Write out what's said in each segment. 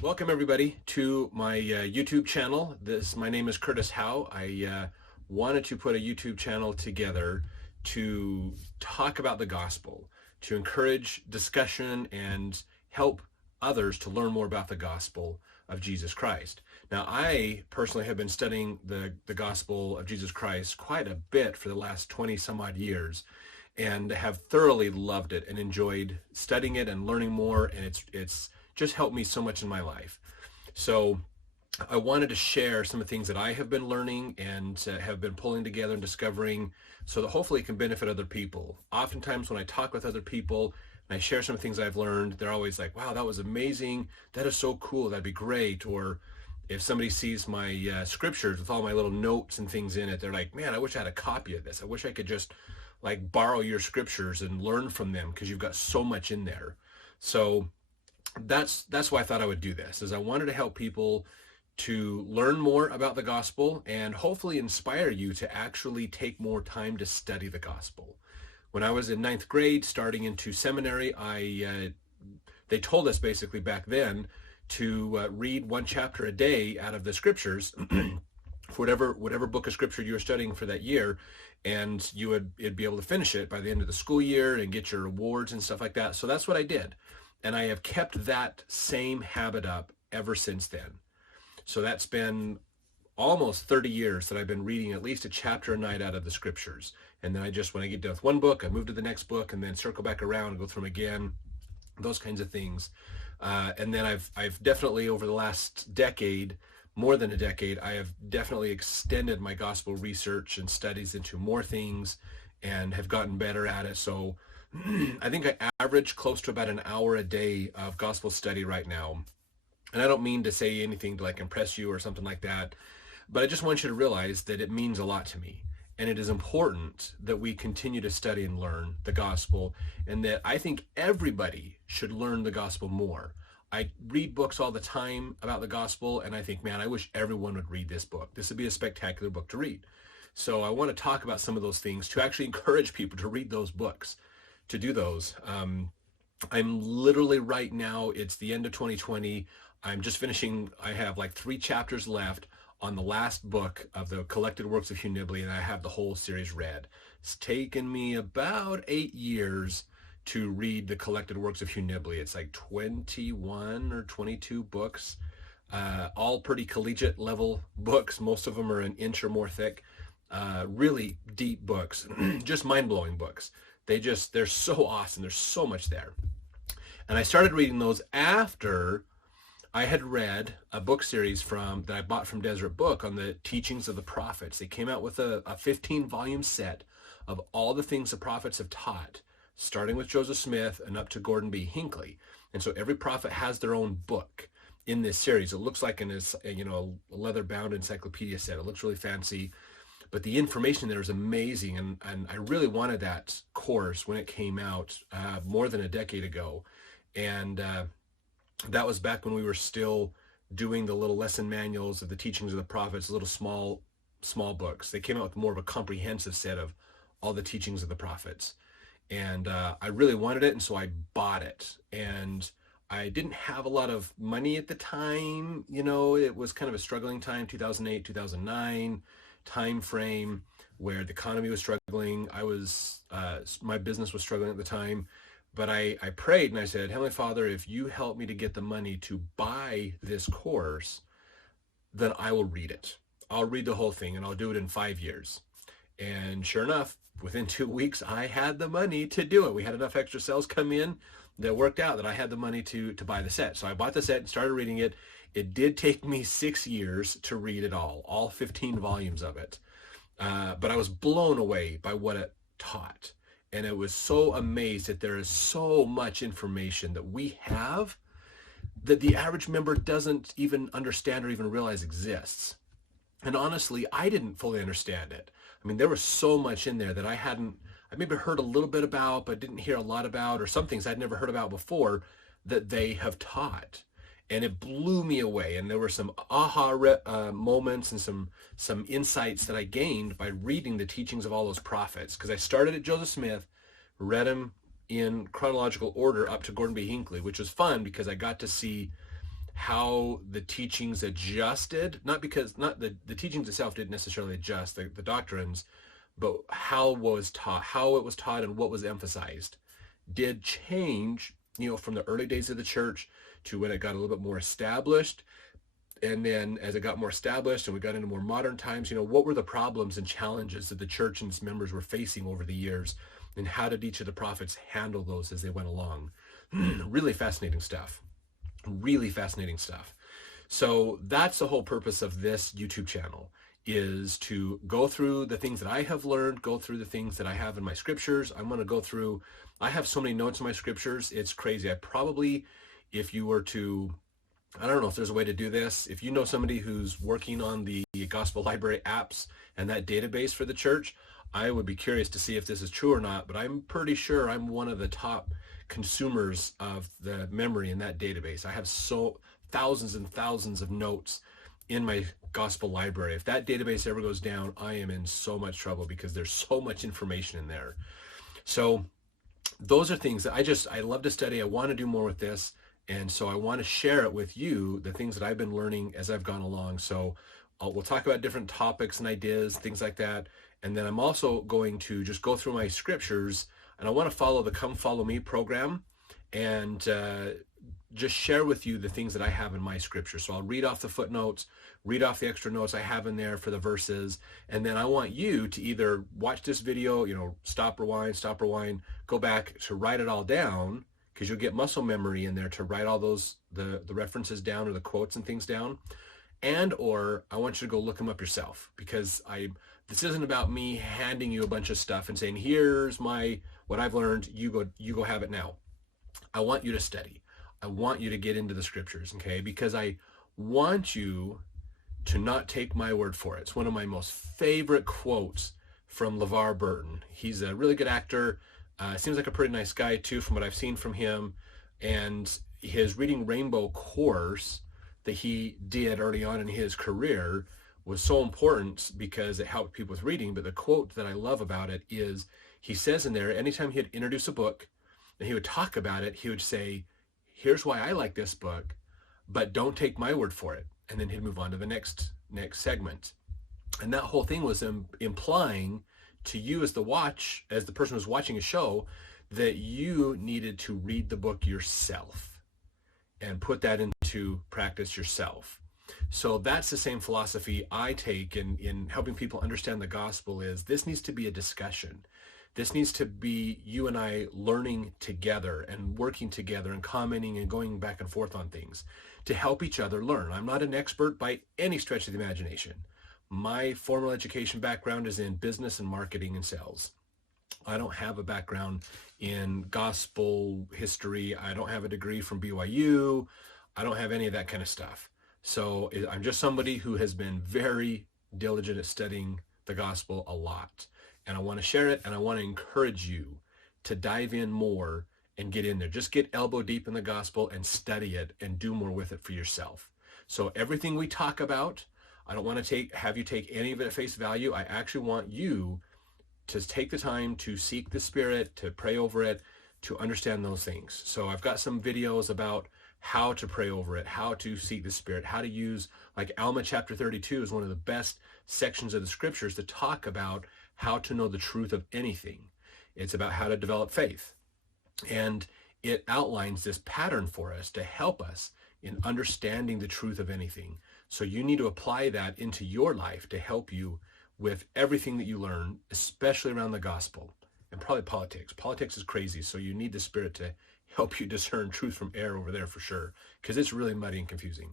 Welcome everybody to my YouTube channel. My name is Curtis Howe. I wanted to put a YouTube channel together to talk about the gospel, to encourage discussion and help others to learn more about the gospel of Jesus Christ. Now, I personally have been studying the gospel of Jesus Christ quite a bit for the last 20 some odd years and have thoroughly loved it and enjoyed studying it and learning more, and it's just helped me so much in my life. So I wanted to share some of the things that I have been learning and have been pulling together and discovering so that hopefully it can benefit other people. Oftentimes when I talk with other people and I share some of the things I've learned, they're always like, wow, that was amazing. That is so cool. That'd be great. Or if somebody sees my scriptures with all my little notes and things in it, they're like, man, I wish I had a copy of this. I wish I could just like borrow your scriptures and learn from them because you've got so much in there. So that's why I thought I would do this, is I wanted to help people to learn more about the gospel and hopefully inspire you to actually take more time to study the gospel. When I was in ninth grade, starting into seminary, they told us basically back then to read one chapter a day out of the scriptures for whatever book of scripture you were studying for that year, and it'd be able to finish it by the end of the school year and get your awards and stuff like that. So that's what I did. And I have kept that same habit up ever since then. So that's been almost 30 years that I've been reading at least a chapter a night out of the scriptures. And then when I get done with one book, I move to the next book and then circle back around and go through them again, those kinds of things. And then I've definitely over the last decade, more than a decade, I have definitely extended my gospel research and studies into more things and have gotten better at it. So I think I average close to about an hour a day of gospel study right now. And I don't mean to say anything to like impress you or something like that, but I just want you to realize that it means a lot to me. And it is important that we continue to study and learn the gospel, and that I think everybody should learn the gospel more. I read books all the time about the gospel, and I think, man, I wish everyone would read this book. This would be a spectacular book to read. So I want to talk about some of those things to actually encourage people to read those books, to do those. I'm literally right now, it's the end of 2020. I'm just finishing, I have like 3 chapters left on the last book of the Collected Works of Hugh Nibley, and I have the whole series read. It's taken me about 8 years to read the Collected Works of Hugh Nibley. It's like 21 or 22 books, all pretty collegiate level books. Most of them are an inch or more thick, really deep books, just mind-blowing books. They're so awesome. There's so much there. And I started reading those after I had read a book series that I bought from Deseret Book on the teachings of the prophets. They came out with a 15-volume set of all the things the prophets have taught, starting with Joseph Smith and up to Gordon B. Hinckley. And so every prophet has their own book in this series. It looks like a leather-bound encyclopedia set. It looks really fancy, but the information there is amazing. And I really wanted that course when it came out more than a decade ago. And that was back when we were still doing the little lesson manuals of the teachings of the prophets, little small books. They came out with more of a comprehensive set of all the teachings of the prophets. And I really wanted it, and so I bought it. And I didn't have a lot of money at the time. It was kind of a struggling time, 2008, 2009 time frame, where the economy was struggling. My business was struggling at the time. But I prayed and I said, Heavenly Father, if you help me to get the money to buy this course, then I will read it. I'll read the whole thing, and I'll do it in 5 years. And sure enough, within 2 weeks, I had the money to do it. We had enough extra sales come in that worked out that I had the money to buy the set. So I bought the set and started reading it. It did take me 6 years to read it all 15 volumes of it. But I was blown away by what it taught. And I was so amazed that there is so much information that we have that the average member doesn't even understand or even realize exists. And honestly, I didn't fully understand it. I mean, there was so much in there that I maybe heard a little bit about, but didn't hear a lot about, or some things I'd never heard about before that they have taught. And it blew me away. And there were some moments and some insights that I gained by reading the teachings of all those prophets. Because I started at Joseph Smith, read him in chronological order up to Gordon B. Hinckley, which was fun because I got to see how the teachings adjusted, not the teachings itself didn't necessarily adjust the doctrines, but how it was taught and what was emphasized did change, from the early days of the church to when it got a little bit more established. And then as it got more established and we got into more modern times, what were the problems and challenges that the church and its members were facing over the years, and how did each of the prophets handle those as they went along? Really fascinating stuff. Really fascinating stuff. So that's the whole purpose of this YouTube channel, is to go through the things that I have learned, go through the things that I have in my scriptures. I'm going to go through, I have so many notes in my scriptures, it's crazy. I probably, if you were to, I don't know if there's a way to do this. If you know somebody who's working on the Gospel Library apps and that database for the church, I would be curious to see if this is true or not, but I'm pretty sure I'm one of the top consumers of the memory in that database. I have thousands and thousands of notes in my Gospel Library. If that database ever goes down, I am in so much trouble because there's so much information in there. So those are things that I love to study. I want to do more with this. And so I want to share it with you, the things that I've been learning as I've gone along. So we'll talk about different topics and ideas, things like that. And then I'm also going to just go through my scriptures, and I want to follow the Come Follow Me program and just share with you the things that I have in my scripture. So I'll read off the footnotes, read off the extra notes I have in there for the verses. And then I want you to either watch this video, stop, rewind, go back to write it all down, because you'll get muscle memory in there to write all those, the references down or the quotes and things down. And, or I want you to go look them up yourself, because this isn't about me handing you a bunch of stuff and saying, here's what I've learned, you go have it now. I want you to study. I want you to get into the scriptures, okay? Because I want you to not take my word for it. It's one of my most favorite quotes from LeVar Burton. He's a really good actor. Seems like a pretty nice guy too, from what I've seen from him. And his Reading Rainbow course that he did early on in his career was so important because it helped people with reading. But the quote that I love about it is, he says in there, anytime he'd introduce a book and he would talk about it, he would say, here's why I like this book, but don't take my word for it. And then he'd move on to the next segment. And that whole thing was implying to you as the person who's watching a show, that you needed to read the book yourself and put that into practice yourself. So that's the same philosophy I take in helping people understand the gospel. Is this needs to be a discussion. This needs to be you and I learning together and working together and commenting and going back and forth on things to help each other learn. I'm not an expert by any stretch of the imagination. My formal education background is in business and marketing and sales. I don't have a background in gospel history. I don't have a degree from BYU. I don't have any of that kind of stuff. So I'm just somebody who has been very diligent at studying the gospel a lot. And I want to share it, and I want to encourage you to dive in more and get in there. Just get elbow deep in the gospel and study it and do more with it for yourself. So everything we talk about, I don't want to have you take any of it at face value. I actually want you to take the time to seek the Spirit, to pray over it, to understand those things. So I've got some videos about how to pray over it, how to seek the Spirit, how to use, like Alma chapter 32 is one of the best sections of the scriptures to talk about how to know the truth of anything. It's about how to develop faith. And it outlines this pattern for us to help us in understanding the truth of anything. So you need to apply that into your life to help you with everything that you learn, especially around the gospel and probably politics. Politics is crazy, so you need the Spirit to help you discern truth from error over there for sure, because it's really muddy and confusing.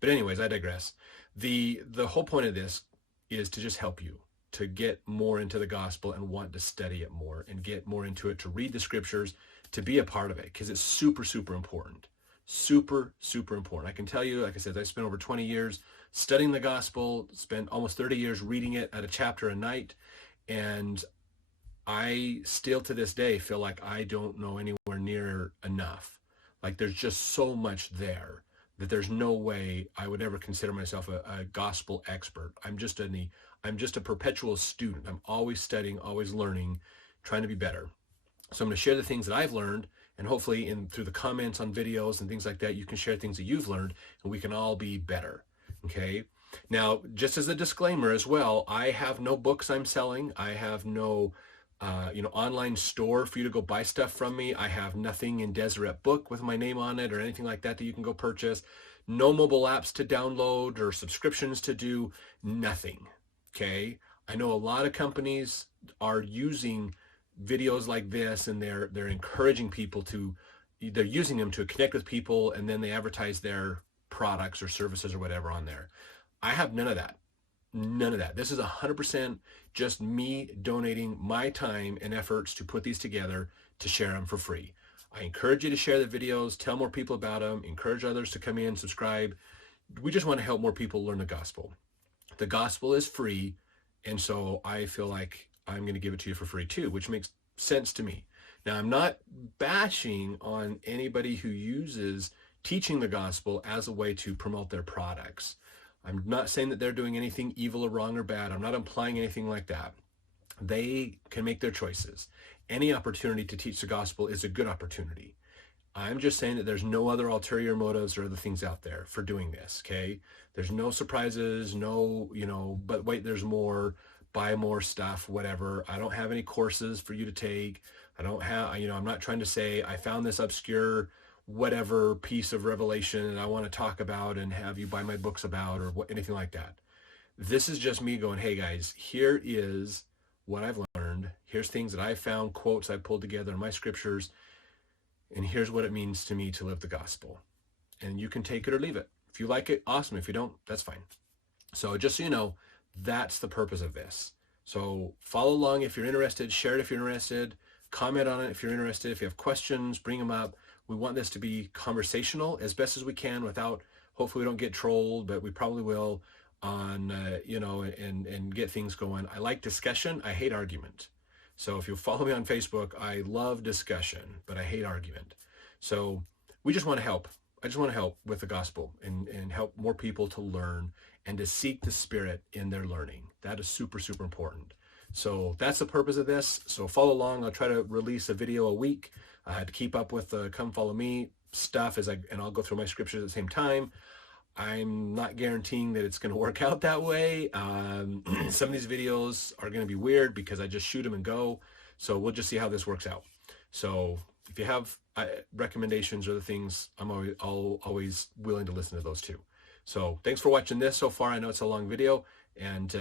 But anyways, I digress. The whole point of this is to just help you to get more into the gospel and want to study it more and get more into it, to read the scriptures, to be a part of it, because it's super, super important. Super, super important. I can tell you, like I said, I spent over 20 years studying the gospel, spent almost 30 years reading it at a chapter a night, and I still to this day feel like I don't know anywhere near enough. Like there's just so much there that there's no way I would ever consider myself a gospel expert. I'm just a perpetual student. I'm always studying, always learning, trying to be better. So I'm going to share the things that I've learned, And hopefully through the comments on videos and things like that, you can share things that you've learned and we can all be better. Okay. Now, just as a disclaimer as well, I have no books I'm selling. I have no online store for you to go buy stuff from me. I have nothing in Deseret Book with my name on it or anything like that that you can go purchase. No mobile apps to download or subscriptions to do, nothing. Okay. I know a lot of companies are using videos like this and they're encouraging people to, they're using them to connect with people and then they advertise their products or services or whatever on there. I have none of that. None of that. This is 100% just me donating my time and efforts to put these together to share them for free. I encourage you to share the videos, tell more people about them, encourage others to come in, subscribe. We just want to help more people learn the gospel. The gospel is free, and so I feel like I'm going to give it to you for free too, which makes sense to me. Now, I'm not bashing on anybody who uses teaching the gospel as a way to promote their products. I'm not saying that they're doing anything evil or wrong or bad. I'm not implying anything like that. They can make their choices. Any opportunity to teach the gospel is a good opportunity. I'm just saying that there's no other ulterior motives or other things out there for doing this, okay? There's no surprises, no, but wait, there's more, buy more stuff, whatever. I don't have any courses for you to take. I don't have, I'm not trying to say I found this obscure whatever piece of revelation and I want to talk about and have you buy my books about or anything like that. This is just me going, hey guys, here is what I've learned. Here's things that I found, quotes I pulled together in my scriptures, and here's what it means to me to live the gospel. And you can take it or leave it. If you like it, awesome. If you don't, that's fine. So just so you know, that's the purpose of this. So follow along if you're interested, share it if you're interested, comment on it if you're interested. If you have questions, bring them up. We want this to be conversational as best as we can without, hopefully we don't get trolled, but we probably will on, and get things going. I like discussion. I hate argument. So if you follow me on Facebook, I love discussion, but I hate argument. So we just want to help. I just want to help with the gospel and help more people to learn and to seek the Spirit in their learning. That is super, super important. So that's the purpose of this. So follow along. I'll try to release a video a week. I had to keep up with the Come Follow Me stuff and I'll go through my scriptures at the same time. I'm not guaranteeing that it's going to work out that way. Some of these videos are going to be weird because I just shoot them and go. So we'll just see how this works out. So if you have recommendations or other things, I'm always willing to listen to those too. So thanks for watching this so far. I know it's a long video and